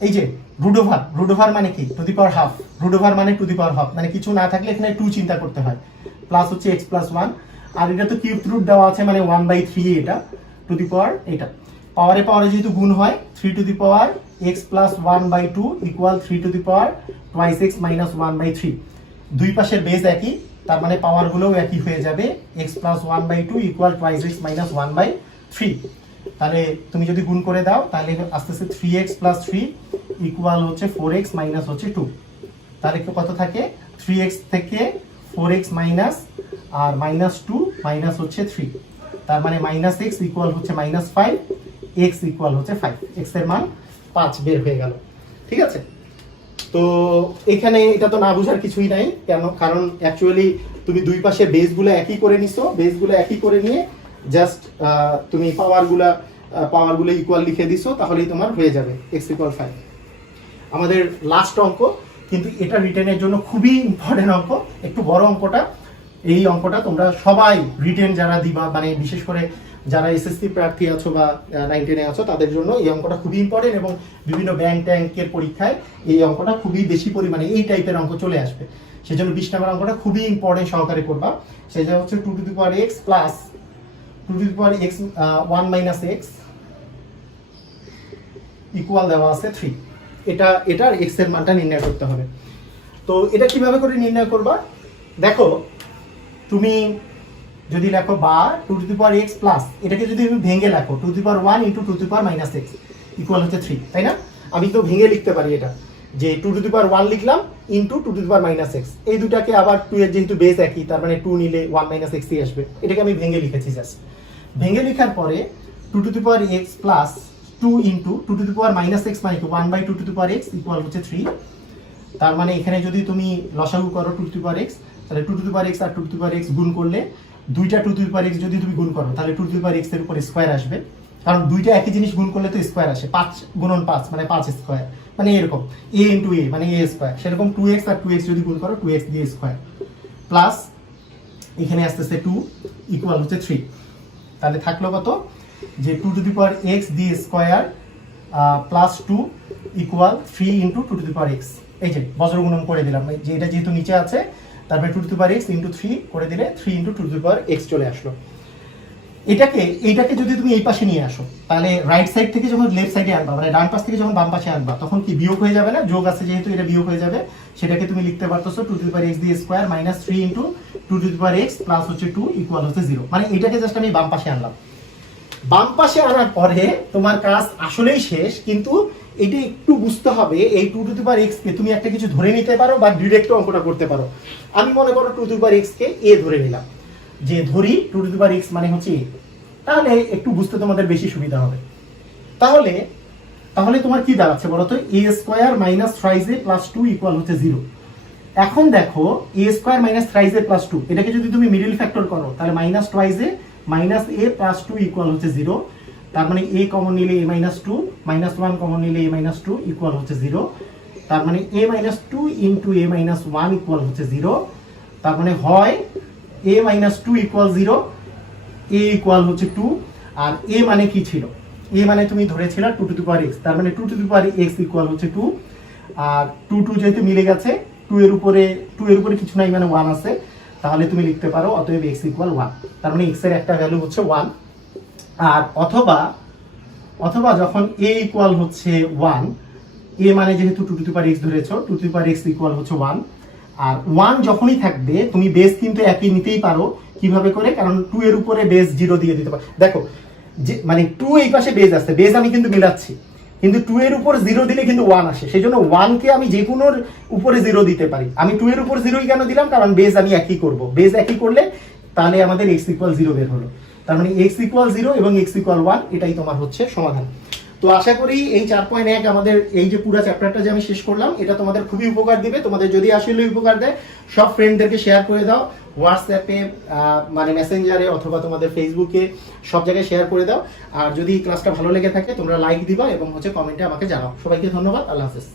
এই যে রুট ওভার মানে কি, to the power half. Root over মানে টু দি পাওয়ার হাফ, মানে কিছু না থাকলে এখানে 2 চিন্তা করতে হয়, প্লাস হচ্ছে x প্লাস 1, আর এটা তো কিউব রুট দেওয়া আছে মানে 1/3, এটা টু দি পাওয়ার, এটা পাওয়ারে যেহেতু গুণ হয় 3 to the power x plus 1/2 equal 3 to the power twice x minus 1/3। দুই পাশের বেস একই, তার মানে পাওয়ার গুলোও একই হয়ে যাবে, x plus 1/2 equal twice x minus 1/3। তাহলে তুমি যদি গুণ করে দাও তাহলে আস্তে আস্তে 3x প্লাস 3 ইকুয়াল হচ্ছে 4x মাইনাস হচ্ছে 2। তাহলে কত থাকে, 3x থেকে 4x মাইনাস আর মাইনাস 2 মাইনাস হচ্ছে 3, তার মানে মাইনাস x ইকুয়াল হচ্ছে মাইনাস 5, x ইকুয়াল হচ্ছে 5, x এর মান 5 বের হয়ে গেল। ঠিক আছে, তো এখানে এটা তো না বুঝার কিছুই নাই, কেন, কারণ অ্যাকচুয়ালি তুমি দুই পাশে বেসগুলো একই করে নিছো, বেসগুলো একই করে নিয়ে জাস্ট তুমি পাওয়ারগুলো ইকুয়াল লিখে দিছো, তাহলেই তোমার হয়ে যাবে x ইকুয়াল 5। আমাদের লাস্ট অঙ্ক, কিন্তু এটা রিটেনের জন্য খুবই ইম্পর্টেন্ট অঙ্ক, একটু বড় অঙ্কটা। এই অঙ্কটা তোমরা সবাই রিটেন যারা দিবা, মানে বিশেষ করে যারা এসএসসি প্রার্থী আছো বা 9 10-এ আছো তাদের জন্য এই অঙ্কটা খুবই ইম্পর্টেন্ট, এবং বিভিন্ন ব্যাংক ট্যাঙ্কের পরীক্ষায় এই অঙ্কটা খুবই বেশি পরিমাণে এই টাইপের অঙ্ক চলে আসবে। সেজন্য 20 নম্বর অঙ্কটা খুবই ইম্পর্টেন্ট সহকারে করবা। সেটা হচ্ছে 2 to the power x plus 2 to the power x 1 minus x equal দেওয়া আছে 3। এটার x এর মানটা নির্ণয় করতে হবে। তো এটা কিভাবে করে নির্ণয় করবা, দেখো তুমি যদি লেখো বা 2 to the power x plus, এটাকে যদি তুমি ভেঙে লেখো 2 to the power 1 into 2 to the power minus x equal হচ্ছে 3, তাই না? আমি তো ভেঙে লিখতে পারি এটা, যে 2 টু দি পাওয়ার 1 লিখলাম into 2 to the power minus x, এই দুটাকে আবার 2 এর যেহেতু বেস একই, তার মানে 2 নিলে 1 মাইনাস x ই আসবে। এটাকে আমি ভেঙে লিখেছি জাস্ট। ভেঙে লেখার পরে 2 to the power x plus 2 into 2 to the power minus x মানে 1/2 two the power x equal হচ্ছে 3। তার মানে এখানে যদি তুমি লসাগু করো 2 টু দি পাওয়ার x, তাহলে 2 টু দি পাওয়ার x আর 2 টু দি পাওয়ার x গুণ করলে, দুইটা 2 টু দি পাওয়ার x যদি তুমি গুণ করো তাহলে 2 টু দি পাওয়ার x এর উপর স্কয়ার আসবে, কারণ দুইটা একই জিনিস গুণ করলে তো স্কয়ার আসে, 5 গুণন 5 মানে 5 স্কয়ার, মানে এরকম a ইন্টু a মানে a স্কোয়ার, সেরকম 2x আর 2x যদি গুণ করো 2x দিয়ে স্কোয়ার প্লাস এখানে আসতেছে 2 ইকুয়াল হচ্ছে 3। তাহলে থাকলো কত, যে 2 to the power x the square plus 2 equal 3 into 2 to the power x। এই যে বজ্রগুণন করে দিলাম, যে এটা যেহেতু নিচে আছে তারপরে 2 to the power x into 3 করে দিলে 3 into 2 to the power x চলে আসলো। এইটাকে যদি তুমি এই পাশে নিয়ে আসো, তাহলে রাইট সাইড থেকে যখন লেফট সাইডে আনবা, মানে ডান পাশ থেকে যখন বাম পাশে আনবা, তখন কি বিয়োগ হয়ে যাবে না? যোগ আছে যেহেতু এটা বিয়োগ হয়ে যাবে। সেটাকে তুমি লিখতে পারতেছো 2 to the power x the square minus 3 into 2 to the power x plus হচ্ছে 2 ইকুয়াল হচ্ছে 0। মানে এটাকে জাস্ট আমি বাম পাশে আনলাম। বাম পাশে আনার পরে তোমার কাজ আসলেই শেষ, কিন্তু এটা একটু বুঝতে হবে, এই 2 টু দি পাওয়ার x কে তুমি একটা কিছু ধরে নিতে পারো বা ডিরেক্ট অঙ্কটা করতে পারো। আমি মনে করো 2 to the power x K a ধরে নিলাম, যে ধরি 2 টু দি পাওয়ার x মানে হচ্ছে a, তাহলে একটু বুঝতে তোমাদের বেশি সুবিধা হবে। তাহলে তোমার কি দাঁড়াচ্ছে বলো তো, a square minus 3a plus 2 equal হচ্ছে 0। এখন দেখো a square minus 3a plus 2 এটাকে যদি তুমি মিডল ফ্যাক্টর করো, তাহলে minus 2a minus a plus 2 equal হচ্ছে 0। তার মানে a কমন নিলে a মাইনাস 2 মাইনাস 1 কমন নিলে a মাইনাস 2 ইকুয়াল হচ্ছে 0। তার মানে a minus 2 into a minus 1 equal হচ্ছে 0। তার মানে হয় a minus 2 equal 0, a equal হচ্ছে 2। আর a মানে কি ছিল, a মানে তুমি ধরেছিল 2 টু দি পাওয়ার x, তার মানে 2 to the power x equal হচ্ছে 2। আর 2 যেহেতু মিলে গেছে, 2 এর উপরে কিছু নাই মানে 1 আছে, তাহলে তুমি লিখতে পারো অতএব x ইকুয়াল 1। তার মানে x এর একটা ভ্যালু হচ্ছে 1। আর অথবা যখন a ইকুয়াল হচ্ছে 1, a মানে যেহেতু 2 টু দি পাওয়ার x ধরেছো, 2 to the power x equal হচ্ছে 1। আর 1 যখনই থাকবে তুমি বেস কিন্তু একই নিতেই পারো। কিভাবে করে? কারণ 2 এর উপরে বেস 0 দিয়ে দিতে পারো। দেখো যে মানে 2 এই পাশে বেস আছে, বেস আমি কিন্তু মিলাচ্ছি, কিন্তু 2 এর উপর 0 দিলে কিন্তু 1 আসে, সেজন্য 1 কে আমি যে কোনোর উপরে 0 দিতে পারি। আমি 2 এর উপর 0 কেন দিলাম? কারণ বেস আমি একই করব, বেস একই করলে তাহলে আমাদের x ইকুয়াল 0 বের হলো। তার মানে x ইকুয়াল 0 এবং x ইকুয়াল 1, এটাই তোমার হচ্ছে সমাধান। তো আশা করি এই 4.1 আমাদের এই যে পুরো চ্যাপ্টারটা যে আমি শেষ করলাম, এটা তোমাদের খুবই উপকার দিবে। তোমাদের যদি আসলে উপকার দেয়, সব ফ্রেন্ডদেরকে শেয়ার করে দাও, হোয়াটসঅ্যাপে মানে মেসেঞ্জারে অথবা তোমাদের ফেসবুকে, সব জায়গায় শেয়ার করে দাও। আর যদি ক্লাসটা ভালো লেগে থাকে তোমরা লাইক দিবা এবং হচ্ছে কমেন্টে আমাকে জানাও। সবাইকে ধন্যবাদ, আল্লাহ হাফেজ।